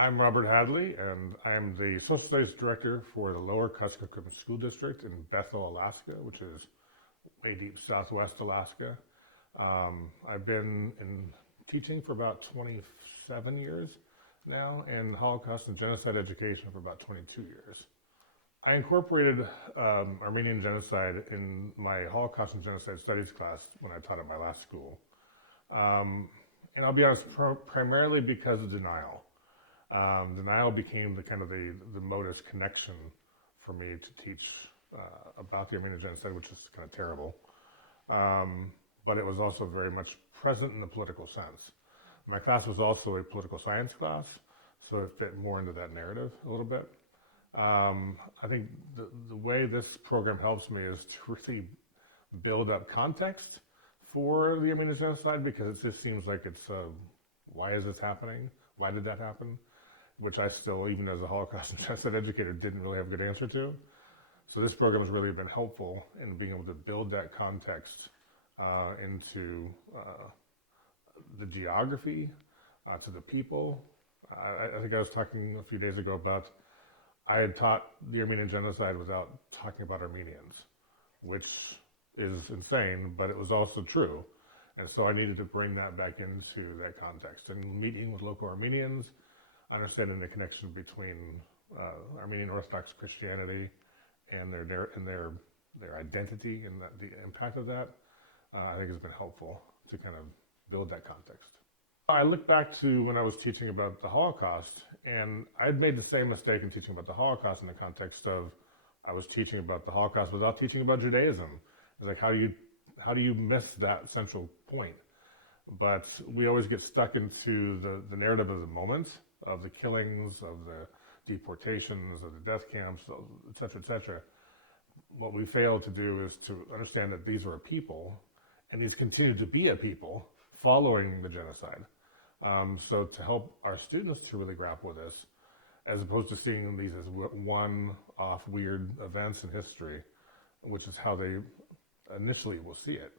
I'm Robert Hadley, and I am the Social Studies Director for the Lower Kuskokwim School District in Bethel, Alaska, which is way deep southwest Alaska. I've been in teaching for about 27 years now, and Holocaust and Genocide education for about 22 years. I incorporated Armenian Genocide in my Holocaust and Genocide Studies class when I taught at my last school. And I'll be honest, primarily because of denial. Denial became the modus connection for me to teach about the Armenian Genocide, which is kind of terrible. But it was also very much present in the political sense. My class was also a political science class, so it fit more into that narrative a little bit. I think the way this program helps me is to really build up context for the Armenian Genocide, because it just seems like it's, why is this happening? Why did that happen? Which I still, even as a Holocaust and Genocide educator, didn't really have a good answer to. So this program has really been helpful in being able to build that context into the geography, to the people. I think I was talking a few days ago about I had taught the Armenian Genocide without talking about Armenians, which is insane, but it was also true. And so I needed to bring that back into that context. And meeting with local Armenians, understanding the connection between Armenian Orthodox Christianity and their identity and the impact of that, I think has been helpful to kind of build that context. I look back to when I was teaching about the Holocaust, and I'd made the same mistake in teaching about the Holocaust in the context of I was teaching about the Holocaust without teaching about Judaism. It's like, how do you miss that central point? But we always get stuck into the narrative of the moment, of the killings, of the deportations, of the death camps, et cetera, et cetera. What we fail to do is to understand that these are a people, and these continue to be a people following the genocide. So to help our students to really grapple with this, as opposed to seeing these as one-off weird events in history, which is how they initially will see it.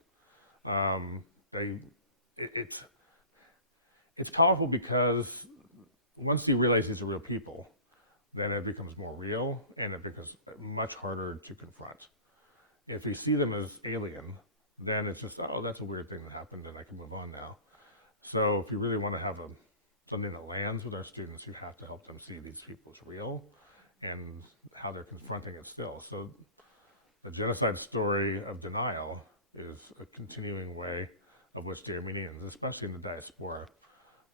It's powerful because once you realize these are real people, then it becomes more real and it becomes much harder to confront. If you see them as alien, then it's just, oh, that's a weird thing that happened and I can move on now. So if you really want to have something that lands with our students, you have to help them see these people as real and how they're confronting it still. So the genocide story of denial is a continuing way of which the Armenians, especially in the diaspora,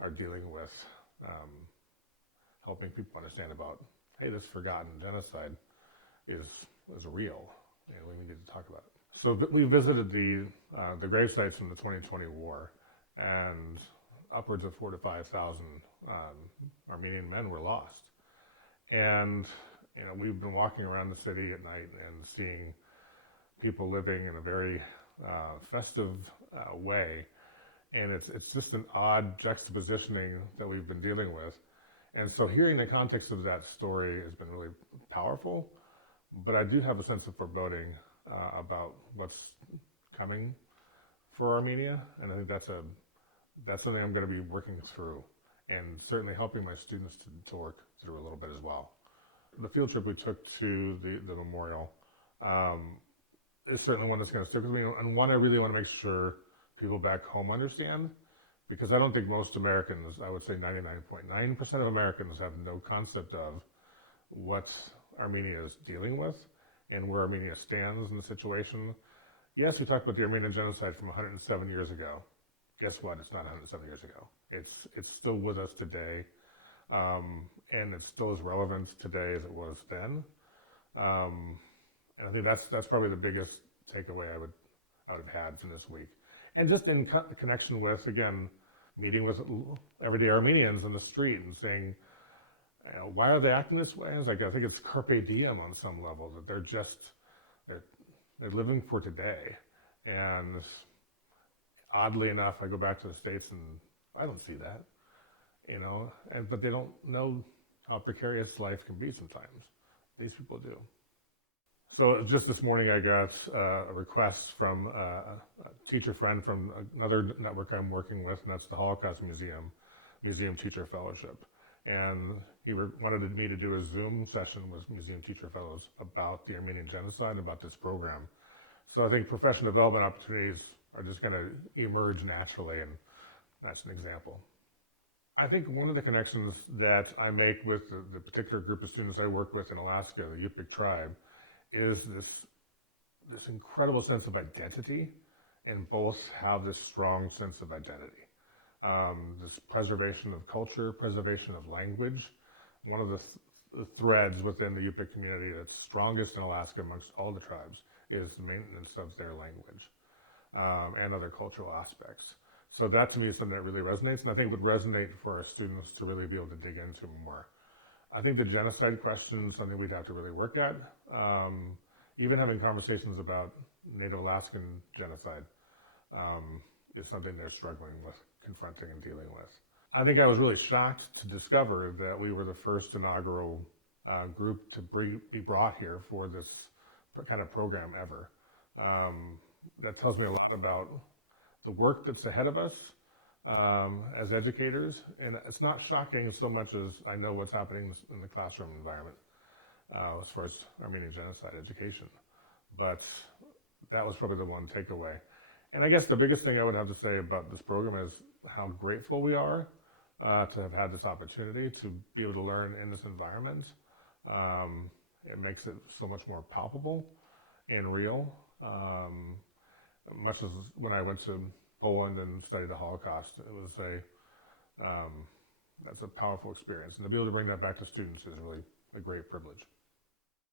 are dealing with helping people understand about, hey, this forgotten genocide is real, and we need to talk about it. So we visited the gravesites from the 2020 war, and upwards of 4,000 to 5,000 Armenian men were lost. And we've been walking around the city at night and seeing people living in a very festive way, and it's just an odd juxtapositioning that we've been dealing with. And so hearing the context of that story has been really powerful, but I do have a sense of foreboding about what's coming for Armenia, and I think that's something I'm going to be working through, and certainly helping my students to work through a little bit as well. The field trip we took to the memorial is certainly one that's going to stick with me, and one I really want to make sure people back home understand, because I don't think most Americans, I would say 99.9% of Americans, have no concept of what Armenia is dealing with and where Armenia stands in the situation. Yes, we talked about the Armenian Genocide from 107 years ago. Guess what? It's not 107 years ago. It's still with us today, and it's still as relevant today as it was then. And I think that's probably the biggest takeaway I would have had from this week. And just in connection with, again, meeting with everyday Armenians in the street and saying, why are they acting this way? I think it's carpe diem on some level, that they're living for today. And oddly enough, I go back to the States and I don't see that, but they don't know how precarious life can be sometimes. These people do. So just this morning I got a request from a teacher friend from another network I'm working with, and that's the Holocaust Museum Teacher Fellowship. and he wanted me to do a Zoom session with museum teacher fellows about the Armenian Genocide, about this program. So I think professional development opportunities are just going to emerge naturally, and that's an example. I think one of the connections that I make with the particular group of students I work with in Alaska, the Yupik tribe, is this incredible sense of identity, and both have this strong sense of identity. This preservation of culture, preservation of language. One of the threads within the Yupik community that's strongest in Alaska amongst all the tribes is the maintenance of their language and other cultural aspects. So that to me is something that really resonates, and I think would resonate for our students to really be able to dig into more. I think the genocide question is something we'd have to really work at. Even having conversations about Native Alaskan genocide is something they're struggling with, confronting and dealing with. I think I was really shocked to discover that we were the first inaugural group to be brought here for this kind of program ever. That tells me a lot about the work that's ahead of us as educators, and it's not shocking so much as I know what's happening in the classroom environment as far as Armenian genocide education. But that was probably the one takeaway. And I guess the biggest thing I would have to say about this program is how grateful we are to have had this opportunity to be able to learn in this environment. It makes it so much more palpable and real. Much as when I went to Poland and studied the Holocaust, it was that's a powerful experience. And to be able to bring that back to students is really a great privilege.